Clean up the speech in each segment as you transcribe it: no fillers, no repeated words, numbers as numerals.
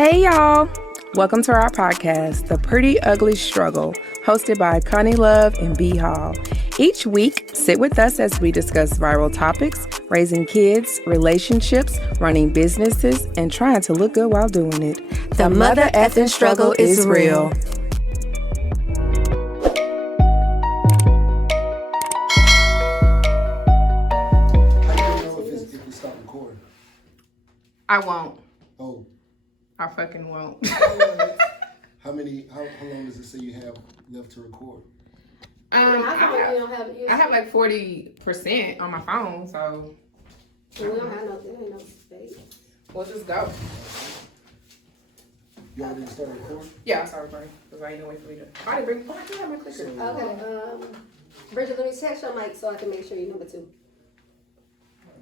Hey y'all! Welcome to our podcast, The Pretty Ugly Struggle, hosted by Conni Luv and B.Hall. Each week, sit with us as we discuss viral topics, raising kids, relationships, running businesses, and trying to look good while doing it. The mother effing struggle is real. I won't. Oh. I fucking won't. How long does it say you have left to record? I have like 40% on my phone, so. We don't have no space. We'll just go. You already started recording? Yeah, I started recording. Because I ain't gonna wait for you to. I didn't bring. I have my clicker. Okay. Bridget, let me test your mic so I can make sure you're number 2.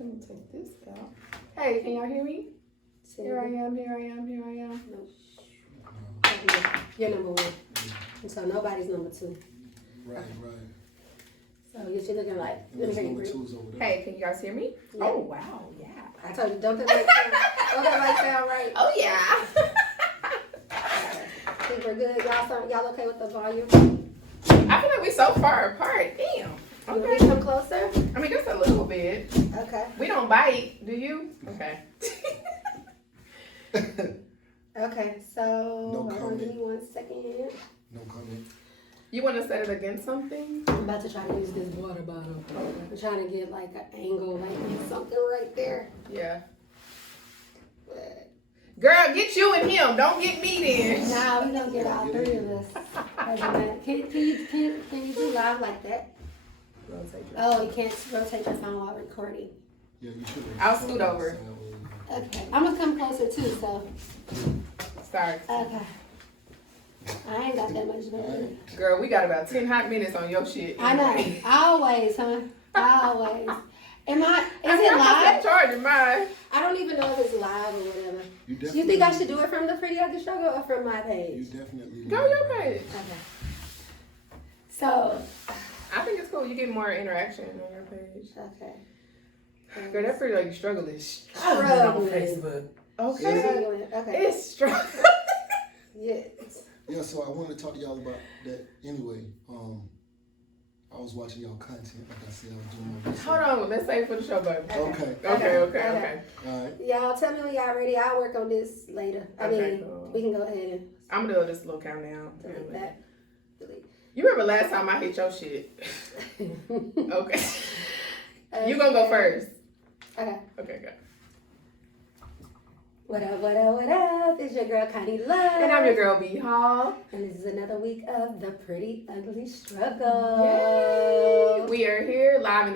Let me take this out. Hey, can y'all hear me? Here I am. No. You're number 1. And so nobody's number 2. Right. So you're looking like. Number 2's over there. Hey, can you guys hear me? Yeah. Oh, wow. Yeah. I told you, don't that mic sound right? Oh, yeah. I think we're good. Y'all okay with the volume? I feel like we're so far apart. Damn. Okay. Okay. Come closer? I mean, just a little bit. Okay. We don't bite, do you? Okay. Okay, so No comment. give me 1 second. No comment. You want to set it against something? I'm about to try to use this water bottle. I'm trying to get like an angle, like something right there. Yeah. But Girl, get you and him. Don't get me then. nah, we don't get all 3 of us. Can you do live like that? Oh, you can't rotate your phone while recording. Yeah, you should. I'll scoot over. Okay, I'm gonna come closer too. So. Sorry. Okay. I ain't got that much better. Girl, we got about 10 hot minutes on your shit. I know. Always, huh? Always. Is it live? I'm charging mine. I don't even know if it's live or whatever. You think I should do it from the Pretty Ugly Struggle or from my You page? definitely. Go your page. Okay. So. I think it's cool. You get more interaction on your page. Okay. Girl, that Pretty Ugly Struggle is Struggling. on Facebook. Okay. Struggling. Okay. It's struggle. Yes. Yeah, so I want to talk to y'all about that anyway. I was watching y'all content, like I said, I was doing my research. Hold on. Let's save it for the show, baby. Okay. All right. Y'all tell me when y'all ready. I'll work on this later. Cool. We can go ahead and I'm going to do this little countdown. delete that. Delete. You remember last time I hit your shit? Okay. You going to go first. Okay. Okay, go. What up? It's your girl, Conni Luv. And I'm your girl, B.Hall. And this is another week of The Pretty Ugly Struggle. Yay! We are here live in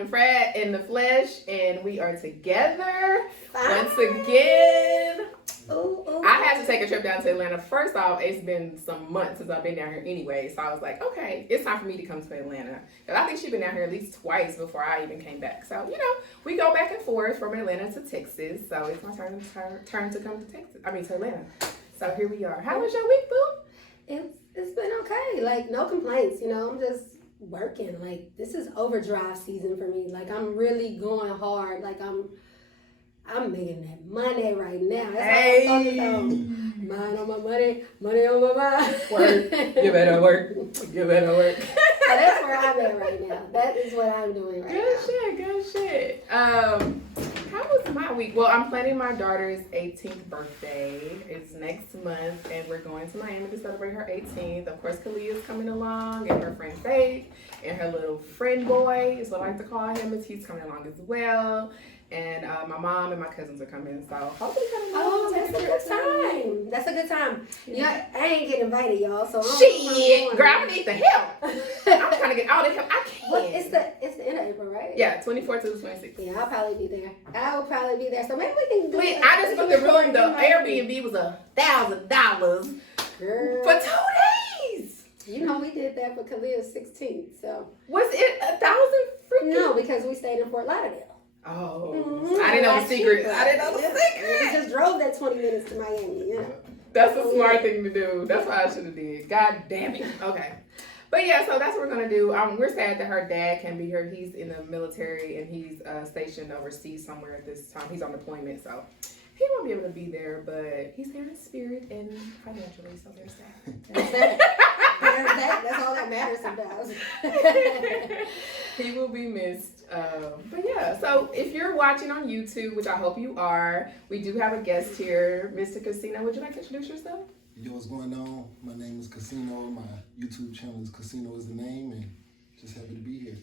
the flesh, and we are together once again. Ooh. I had to take a trip down to Atlanta. First off, it's been some months since I've been down here anyway, so I was like, okay, it's time for me to come to Atlanta. Because I think she's been down here at least twice before I even came back. So, we go back and forth from Atlanta to Texas, so it's my turn to come to Atlanta. So here we are. How was your week, boo? It's been okay. Like, no complaints, I'm just working. Like, this is overdrive season for me. Like, I'm really going hard. Like, I'm making that money right now. That's all I'm focused on. Mind on my money on my mind. Work. You better work. So that's where I'm at right now. That is what I'm doing right now. Good shit. How was my week? Well, I'm planning my daughter's 18th birthday. It's next month, and we're going to Miami to celebrate her 18th. Of course, Kalia's coming along, and her friend Faith, and her little friend boy, is what I like to call him, is he's coming along as well. And my mom and my cousins are coming, so hopefully coming along. Oh, that's a good time. Yeah, I ain't getting invited, y'all. So shit, girl, I need the help. I'm trying to get all the help I can. What, it's the end of April, right? Yeah, 24th to the 26th. Yeah, I'll probably be there. So maybe we can do Wait, I just booked the room. The Airbnb was $1,000 for 2 days. We did that for Kalia's 16th. So was it 1,000 freaking? No, because we stayed in Fort Lauderdale. Oh, I didn't know the secret. We just drove that 20 minutes to Miami. That's a smart thing to do. That's what I should have did. God damn it. Okay. But yeah, so that's what we're going to do. We're sad that her dad can't be here. He's in the military and he's stationed overseas somewhere at this time. He's on deployment, so He won't be able to be there, but he's there in spirit and financially, so there's that. That's all that matters sometimes. He will be missed. But yeah, so if you're watching on YouTube, which I hope you are, we do have a guest here, Mr. Casino. Would you like to introduce yourself? Yo, what's going on? My name is Casino. My YouTube channel is Casino is the name, and just happy to be here.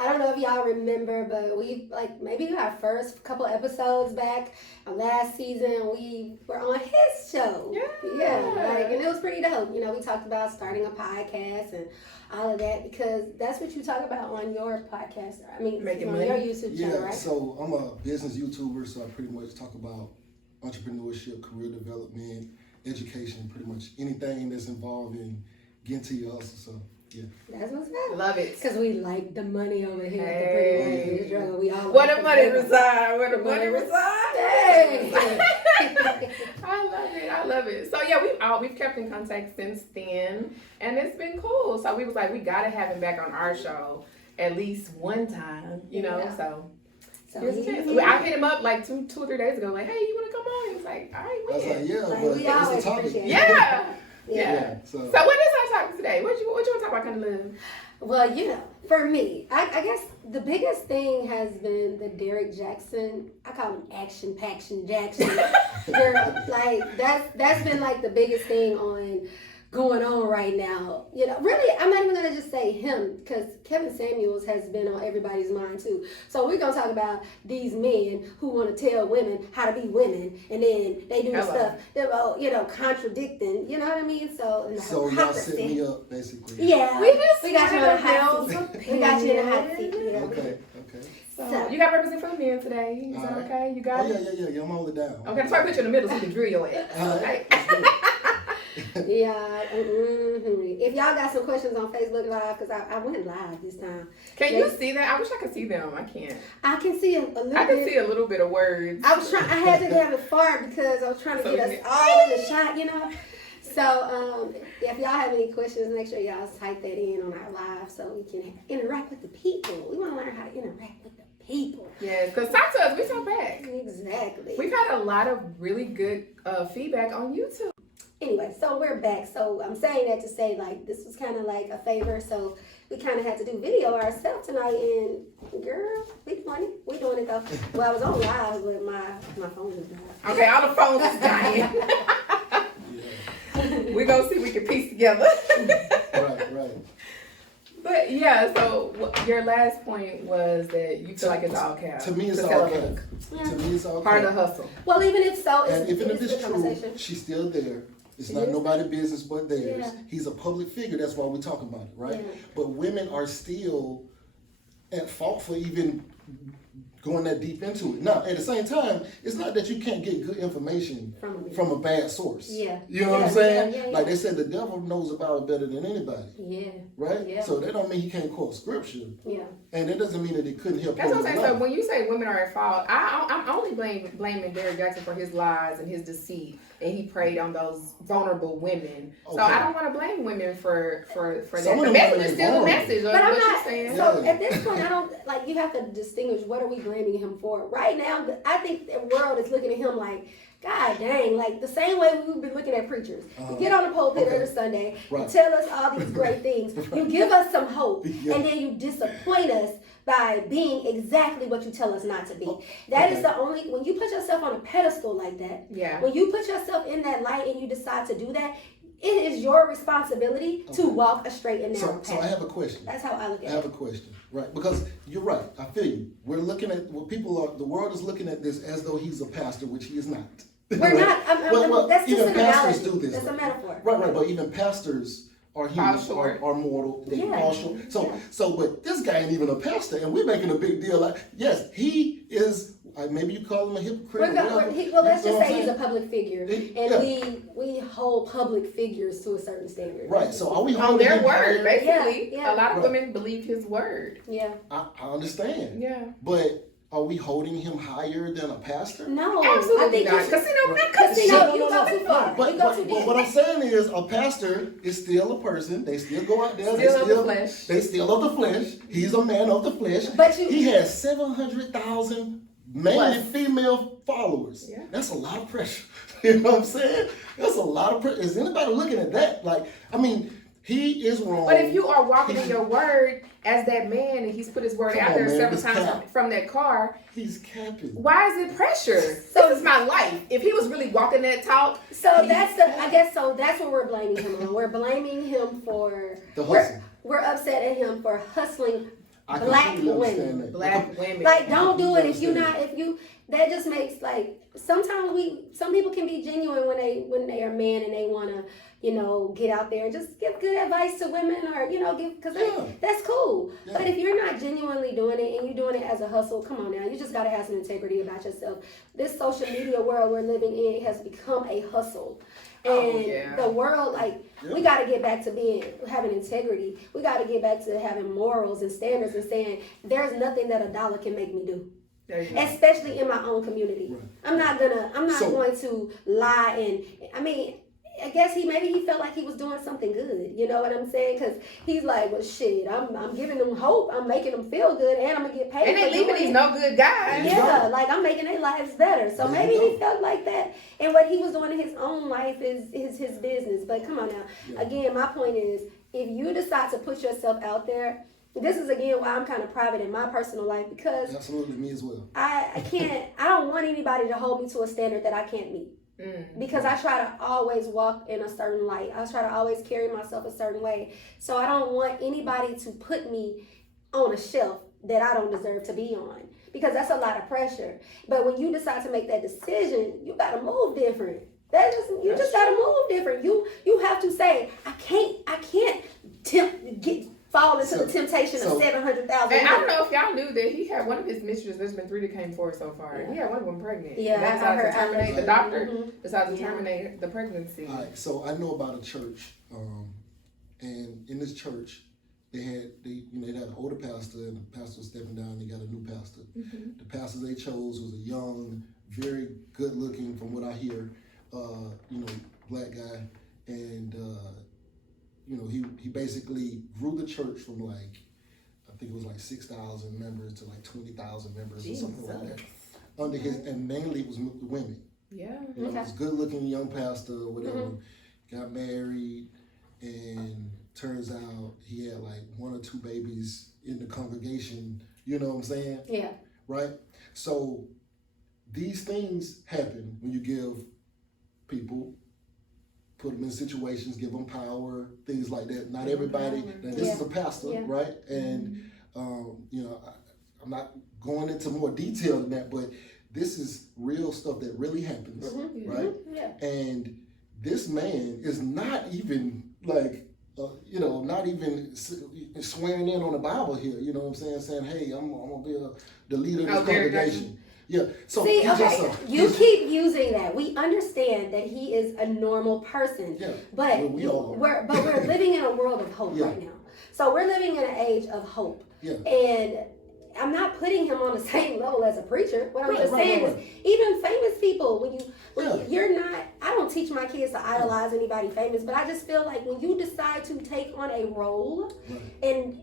I don't know if y'all remember, but maybe our first couple episodes back last season, we were on his show. Yeah, and it was pretty dope. You know, we talked about starting a podcast and all of that because that's what you talk about on your podcast. I mean, on your YouTube channel, right? So I'm a business YouTuber, so I pretty much talk about entrepreneurship, career development, education, pretty much anything that's involved in getting to your hustle. So. Yeah. That's what's up. Love it. Because we like the money over here at the Pretty Ugly Struggle. We all where the money reside. Where the money reside. Hey. I love it. So yeah, we've kept in contact since then, and it's been cool. So we was like, we gotta have him back on our show at least one time, you know. Yeah. So here's a chance. I hit him up like two or 3 days ago, like, hey, you wanna come on? He was like, all right, I was like, yeah, Like, but we what's always the topic? appreciate it. Yeah. Yeah. So what is our topic today? What you want to talk about, Conni Luv? Well, you know, for me, I guess the biggest thing has been the Derrick Jaxn. I call him Action Jackson. Girl, like that's been like the biggest thing going on right now. You know, really, I'm not even gonna just say him because Kevin Samuels has been on everybody's mind too. So we're gonna talk about these men who want to tell women how to be women, and then they do stuff they're contradicting. You know what I mean? So y'all set me up basically. Yeah, we got you in a hot seat. We got you in a hot seat. Yeah. Okay. So you got to represent for the men today. Is that okay? You got it? Yeah. I'm holding it down. Okay, so I put you in the middle so you can drill your ass. Alright. Yeah. If y'all got some questions on Facebook Live, because I went live this time. Can you see that? I wish I could see them. I can't. I can see a little bit. I can see a little bit of words. I had to have it far because I was trying to get us all in the shot, you know. So if y'all have any questions, make sure y'all type that in on our live so we can interact with the people. We want to learn how to interact with the people. Yes, because talk to us. We talk back. Exactly. We've had a lot of really good feedback on YouTube. Anyway, so we're back. So I'm saying that to say, like, this was kind of like a favor. So we kind of had to do video ourselves tonight. And girl, we doing it. We doing it though. Well, I was on live, but my phone is dying. Okay, all the phones is dying. We're going to see if we can piece together. Right. But yeah, so your last point was that you feel like it's all cap. To me, it's all cap. To me, it's all part cap. of the hustle. Well, even if so, And even if it's it's a true, conversation. she's still there. It's She not is nobody's business but theirs. Yeah. He's a public figure. That's why we're talking about it, right? Yeah. But women are still at fault for even going that deep into it. Now, at the same time, it's not that you can't get good information from a bad source. Yeah. You know what I'm saying? Yeah. Like they said, the devil knows about it better than anybody. Yeah. Right? Yeah. So that don't mean he can't quote scripture. Yeah. And that doesn't mean that it couldn't help. That's what I'm saying. So life. when you say women are at fault, I'm only blaming Derrick Jaxn for his lies and his deceit, and he preyed on those vulnerable women. Okay. So I don't want to blame women for that. Some of The them message women is are still the vulnerable. message. But Like I'm what not. you're saying. So at this point, I don't like. You have to distinguish what are we blaming him for. Right now, I think the world is looking at him like, God dang, like the same way we've been looking at preachers. You get on the pulpit every Sunday, you tell us all these great things, you give us some hope, and then you disappoint us by being exactly what you tell us not to be. That is the only, when you put yourself on a pedestal like that, when you put yourself in that light and you decide to do that, it is your responsibility to walk a straight and narrow path. So I have a question. That's how I look at it. I have a question, right? Because you're right. I feel you. We're looking at what people are. The world is looking at this as though he's a pastor, which he is not. We're not. Well, that's just even an pastors analogy. do this. That's a metaphor. Right. But even pastors are human, are mortal. They fall short. So, but this guy ain't even a pastor, and we're making a big deal. Like, yes, he is. Maybe you call him a hypocrite. Well, let's just say he's a public figure, and we hold public figures to a certain standard. Right. So are we on holding their him word? higher? Basically, Yeah. a lot of women believe his word. Yeah. I understand. Yeah. But are we holding him higher than a pastor? No, absolutely not. Casino, you go too far. But what I'm saying is, a pastor is still a person. They still go out there. Still of the flesh. They still of the flesh. He's a man of the flesh. But he has 700,000 male and female followers. Yeah. That's a lot of pressure. You know what I'm saying? That's a lot of pressure. Is anybody looking at that? Like, I mean, he is wrong. But if you are walking in your word as that man, and he's put his word out there several times from that car, he's capping. Why is it pressure? So this is my life. If he was really walking that talk, so that's what we're blaming him on. We're blaming him for the hustle. We're upset at him for hustling black women. Black women. Like, don't do it if that just makes, like, some people can be genuine when they are men and they want to, get out there and just give good advice to women, or, that's cool. Yeah. But if you're not genuinely doing it and you're doing it as a hustle, come on now, you just got to have some integrity about yourself. This social media world we're living in has become a hustle. And the world, we got to get back to having integrity. We got to get back to having morals and standards and saying, there's nothing that $1 can make me do. Especially in my own community. Right. I'm not going to lie. And I mean, I guess maybe he felt like he was doing something good. You know what I'm saying? Because he's like, well, shit, I'm giving them hope. I'm making them feel good, and I'm going to get paid. And they leaving these no good guys. Yeah, like, I'm making their lives better. So maybe he felt like that. And what he was doing in his own life is his business. But come on now. Yeah. Again, my point is, if you decide to put yourself out there, this is again why I'm kind of private in my personal life, because absolutely, me as well. I don't want anybody to hold me to a standard that I can't meet. Because I try to always walk in a certain light. I try to always carry myself a certain way. So I don't want anybody to put me on a shelf that I don't deserve to be on, because that's a lot of pressure. But when you decide to make that decision, you got to move different. You just got to move different. You have to say, I can't fall into the temptation of 700,000. And I don't know if y'all knew that he had one of his mistresses. There's been 3 that came forward so far. Yeah. He had one of them pregnant. Yeah, the doctor decided to terminate the pregnancy. All right, so I know about a church, and in this church, they had an older pastor, and the pastor was stepping down. They got a new pastor. Mm-hmm. The pastor they chose was a young, very good looking, from what I hear, black guy, and. He basically grew the church from I think it was 6,000 members to 20,000 members or something like that. Under his, and mainly it was women. Yeah. He was a good looking young pastor or whatever, got married, and turns out he had 1 or 2 babies in the congregation, you know what I'm saying? Yeah. Right? So these things happen when you give people, put them in situations, give them power, things like that. Not everybody. Now, this is a pastor, right? And I'm not going into more detail than that, but this is real stuff that really happens, right? Yeah. And this man is not even not even swearing in on the Bible here. You know what I'm saying? Saying, hey, I'm gonna be the leader of this congregation. Yeah. So see, okay, you keep using that. We understand that he is a normal person, but we're living in a world of hope right now. So we're living in an age of hope, and I'm not putting him on the same level as a preacher. What I'm just saying is, even famous people, when you're not, I don't teach my kids to idolize anybody famous, but I just feel like when you decide to take on a role and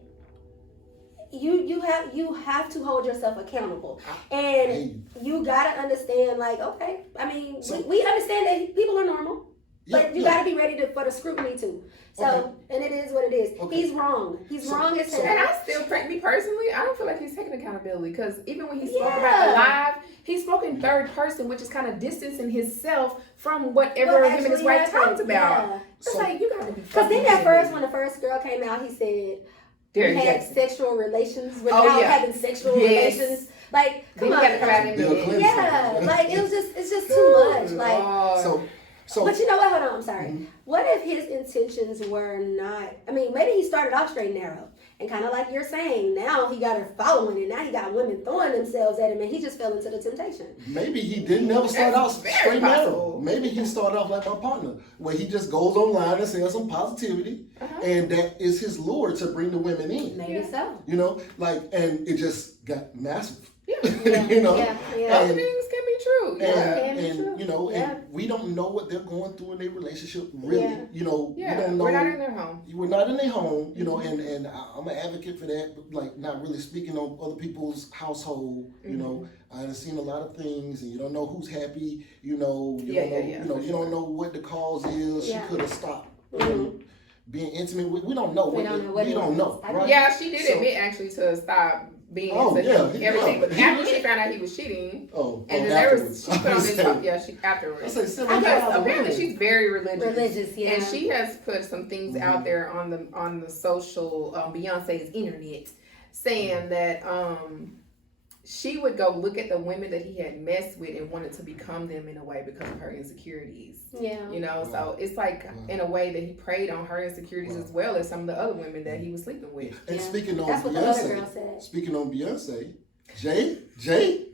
you have to hold yourself accountable, and you gotta understand, okay, I mean, we understand that people are normal, but you gotta be ready for the scrutiny too. So, and it is what it is. Okay. He's wrong. He's wrong as hell. And I still, me personally, I don't feel like he's taking accountability, because even when he spoke about the live, he spoke in third person, which is kind of distancing himself from whatever him and his wife talked about. Yeah. It's you gotta be. Because then when the first girl came out, he said, Derrick had sexual relations without having sexual relations. Come on. It's just too much. But you know what? Hold on, I'm sorry. Mm-hmm. What if his intentions were not? I mean, maybe he started off straight and narrow, and kind of like you're saying, now he got a following, and now he got women throwing themselves at him, and he just fell into the temptation. Maybe he didn't never start out straight and narrow. Maybe he started off like my partner, where he just goes online and says some positivity, and that is his lure to bring the women in. Maybe so. And it just got massive. Things can be true. Yeah. And you know, Yeah. and we don't know what they're going through in their relationship. Really, Yeah. you know, Yeah. we don't know. We're not in their home. We're not in their home, you know, and I'm an advocate for that. But like, not really speaking on other people's household. You know, I've seen a lot of things, and you don't know who's happy. You know, you don't know. You know, you don't know what the cause is. Yeah. She could have stopped. Being intimate with, we don't know. We don't know. Right? Yeah, she did admit actually to stop being into everything, but after she found out he was cheating, and then there was she put on this afterwards. I guess apparently she's very religious. Yeah. And she has put some things out there on the social Beyonce's internet, saying that she would go look at the women that he had messed with and wanted to become them in a way because of her insecurities. Yeah. You know, so it's like in a way that he preyed on her insecurities as well as some of the other women that he was sleeping with. And speaking on that's what the other girl said. Speaking on Beyonce, Jay,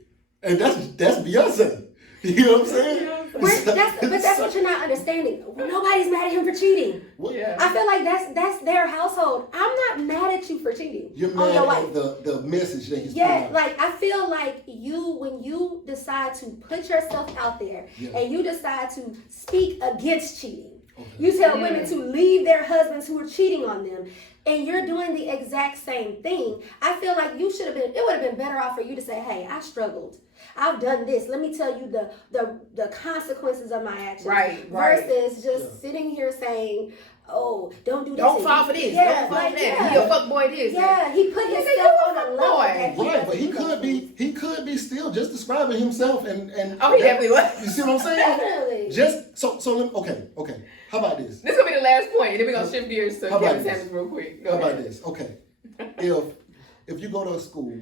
and that's Beyonce. You know what I'm saying? But that's what you're not understanding. Nobody's mad at him for cheating. Yeah. I feel like that's their household. I'm not mad at you for cheating. You're on mad your at wife. the message that he's Yeah, putting out. like I feel like when you decide to put yourself out there and you decide to speak against cheating, you tell women to leave their husbands who are cheating on them, and you're doing the exact same thing. I feel like it would have been better off for you to say, hey, I struggled. I've done this. Let me tell you the consequences of my actions. Right. Versus just sitting here saying, oh, don't do this. Don't fall for this. Yeah, don't fall for that. He a fuck boy this. Yeah, he put himself on a level. Right, but he could be still just describing himself and oh, he definitely was. You see what I'm saying? Definitely. Just so okay. How about this? This is gonna be the last point, and then we're gonna shift gears to Kevin Samuels real quick. How about this? Okay. If you go to a school,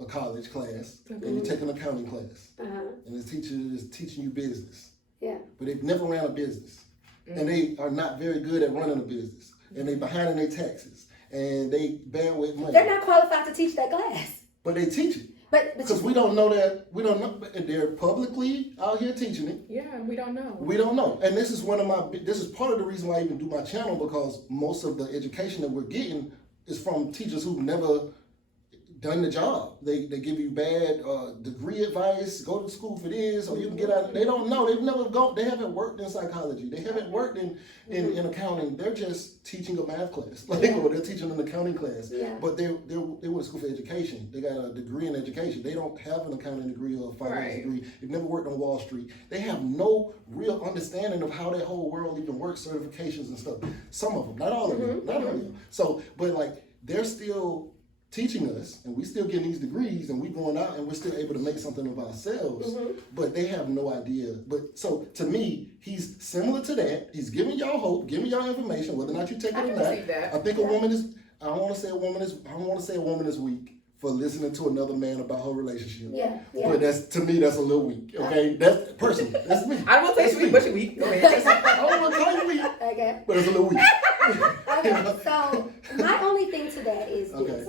a college class, and you take an accounting class, and the teacher is teaching you business, but they've never ran a business, and they are not very good at running a business, and they behind in their taxes, and they bad with money. They're not qualified to teach that class. But they teach it. Because we don't know, and they're publicly out here teaching it. Yeah, we don't know. We don't know. And this is part of the reason why I even do my channel, because most of the education that we're getting is from teachers who've never done the job. They give you bad degree advice, go to school for this, or you can get out. They don't know. They haven't worked in psychology. They haven't worked in accounting. They're just teaching a math class. Or they're teaching an accounting class. Yeah. But they went to school for education. They got a degree in education. They don't have an accounting degree or a finance degree. They've never worked on Wall Street. They have no real understanding of how that whole world even works, certifications and stuff. Some of them, not all of them, not all of them. So, but like, they're still teaching us, and we still getting these degrees, and we going out, and we're still able to make something of ourselves, but they have no idea. But so to me, he's similar to that. He's giving y'all hope, giving y'all information, whether or not you take it or not. I think a woman is. I don't want to say a woman is weak for listening to another man about her relationship. Yeah. But to me, that's a little weak. Okay, that's personal. That's me. I don't want to say weak, but you're weak. I don't want to call you weak. Okay. But it's a little weak. Okay. So my only thing to that is this.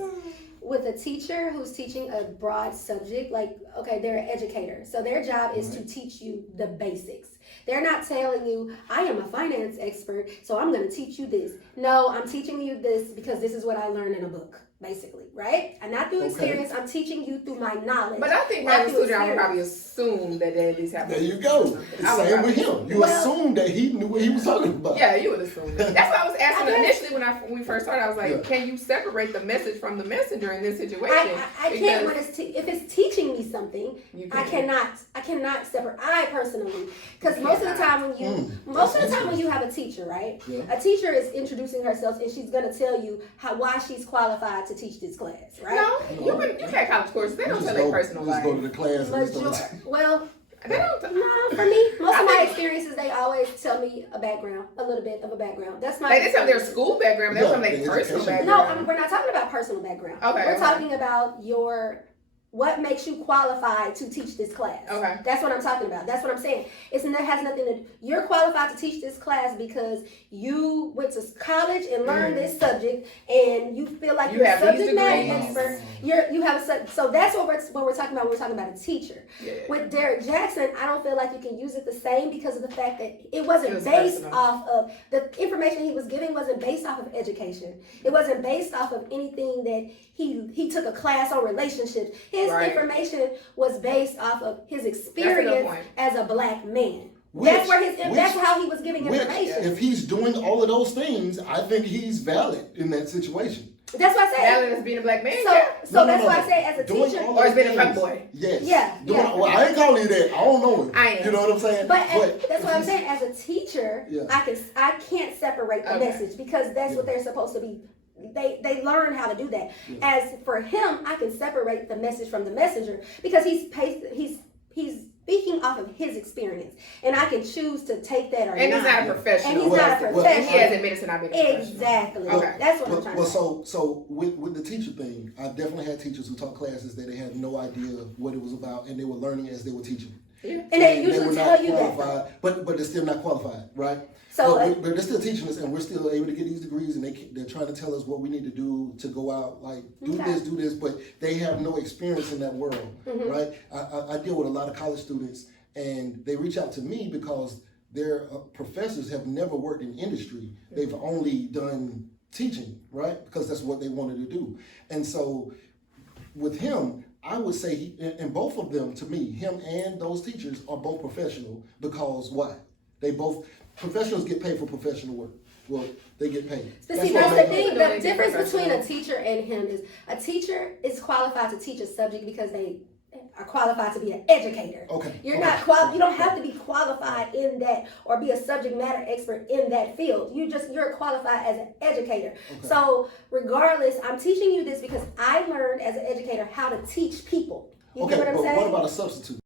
With a teacher who's teaching a broad subject, like, okay, they're an educator. So their job is to teach you the basics. They're not telling you, I am a finance expert, so I'm going to teach you this. No, I'm teaching you this because this is what I learned in a book, basically, right? And not through experience, I'm teaching you through my knowledge. But I think my student, I would probably assume that they at least have. There you go. Same with him. You assume that he knew what he was talking about. Yeah, you would assume that. That's why I was asking initially when we first started. I was like, can you separate the message from the messenger in this situation? I can't when if it's teaching me something, I cannot separate. I personally, because most of the time when you have a teacher, right? Yeah. A teacher is introducing herself and she's gonna tell you why she's qualified to teach this class, right? No, you had college courses. They don't tell their personal life. Just go to the class. They don't. No, for me, most of my experiences, they always tell me a little bit of a background. That's my. They didn't tell their school background. They don't tell their personal background. No, we're not talking about personal background. Okay. We're talking about what makes you qualified to teach this class. Okay. That's what I'm talking about. That's what I'm saying. It has nothing to. You're qualified to teach this class because you went to college and learned this subject, and you feel like you're a subject matter expert. You have so that's what we're talking about. We're talking about a teacher. Yeah. With Derrick Jaxn, I don't feel like you can use it the same because of the fact that it was based off of the information he was giving wasn't based off of education. It wasn't based off of anything that he took a class on relationships. He his information was based off of his experience point. as a black man. That's how he was giving information. If he's doing all of those things, I think he's valid in that situation. That's why I say valid as being a black man. So that's why I say as a teacher, or as being a fuckboy. Yes. Yeah. Well, I ain't calling you that. I don't know him. I am. You know what I'm saying? But that's what I'm saying. As a teacher, I can't separate the message because that's what they're supposed to be. They learn how to do that. Yeah. As for him, I can separate the message from the messenger because he's speaking off of his experience, and I can choose to take that or and not. He's not a professional. And he's not a professional. He has admitted to not being a professional. Exactly. Okay. That's what I'm trying to say. So with the teacher thing, I definitely had teachers who taught classes that they had no idea what it was about, and they were learning as they were teaching. Yeah. And they usually tell you that. But they're still not qualified, right? So but they're still teaching us, and we're still able to get these degrees, and they're trying to tell us what we need to do to go out, like do this, but they have no experience in that world, right? I deal with a lot of college students, and they reach out to me because their professors have never worked in industry. They've only done teaching, right? Because that's what they wanted to do. And so with him, I would say, and both of them, to me, him and those teachers are both professional because why? Professionals get paid for professional work. Well, they get paid. But see, that's the thing. The difference between a teacher and him is a teacher is qualified to teach a subject because they are qualified to be an educator. Okay. You're not you don't have to be qualified in that or be a subject matter expert in that field. You're qualified as an educator. Okay. So regardless, I'm teaching you this because I learned as an educator how to teach people. You get what I'm saying? What about a substitute?